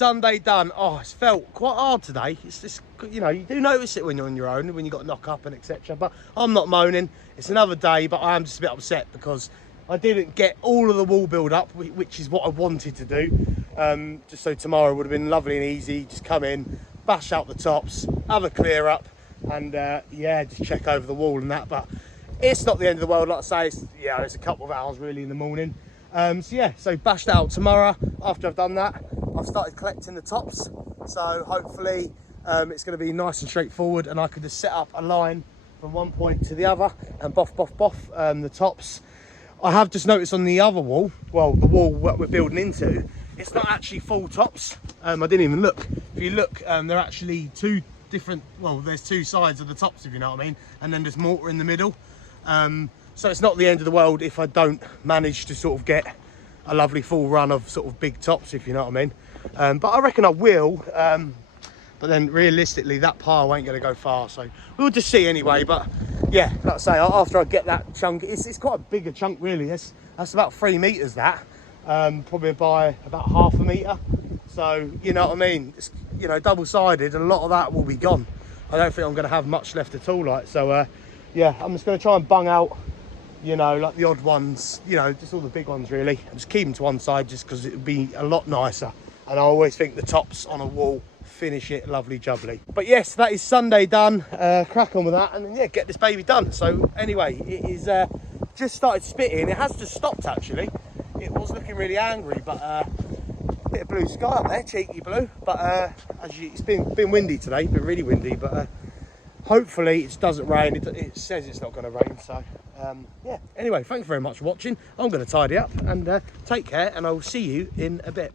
Sunday done. Oh, it's felt quite hard today. It's just, you know, you do notice it when you're on your own, when you got to knock up and etc. But I'm not moaning. It's another day, but I am just a bit upset because I didn't get all of the wall build up, which is what I wanted to do. Just so tomorrow would have been lovely and easy. Just come in, bash out the tops, have a clear up, and yeah, just check over the wall and that. But it's not the end of the world, like I say. It's a couple of hours really in the morning. So yeah, so bashed out tomorrow. After I've done that, I've started collecting the tops. So hopefully it's going to be nice and straightforward, and I can just set up a line from one point to the other and boff the tops. I have just noticed on the other wall, well, the wall that we're building into, it's not actually full tops. I didn't even look. If you look, they're actually two different, well, there's two sides of the tops, if you know what I mean, and then there's mortar in the middle. So it's not the end of the world if I don't manage to sort of get a lovely full run of sort of big tops, if you know what I mean. But I reckon I will. But then realistically, that pile ain't going to go far. So we'll just see anyway. But yeah, like I say, after I get that chunk, it's quite a bigger chunk really. That's about 3 meters, that. Probably by about half a meter. So, you know what I mean? It's, you know, double-sided, and a lot of that will be gone. I don't think I'm going to have much left at all. Like, so yeah, I'm just going to try and bung out, you know, like the odd ones, you know, just all the big ones really. And just keep them to one side just because it would be a lot nicer. And I always think the tops on a wall finish it lovely jubbly. But yes, that is Sunday done. Crack on with that, and then yeah, get this baby done. So anyway, it is just started spitting. It has just stopped actually. It was looking really angry, but bit of blue sky up there, cheeky blue. But it's been windy today, been really windy. But hopefully it doesn't rain. It says it's not going to rain. So yeah. Anyway, thanks very much for watching. I'm going to tidy up and take care, and I'll see you in a bit.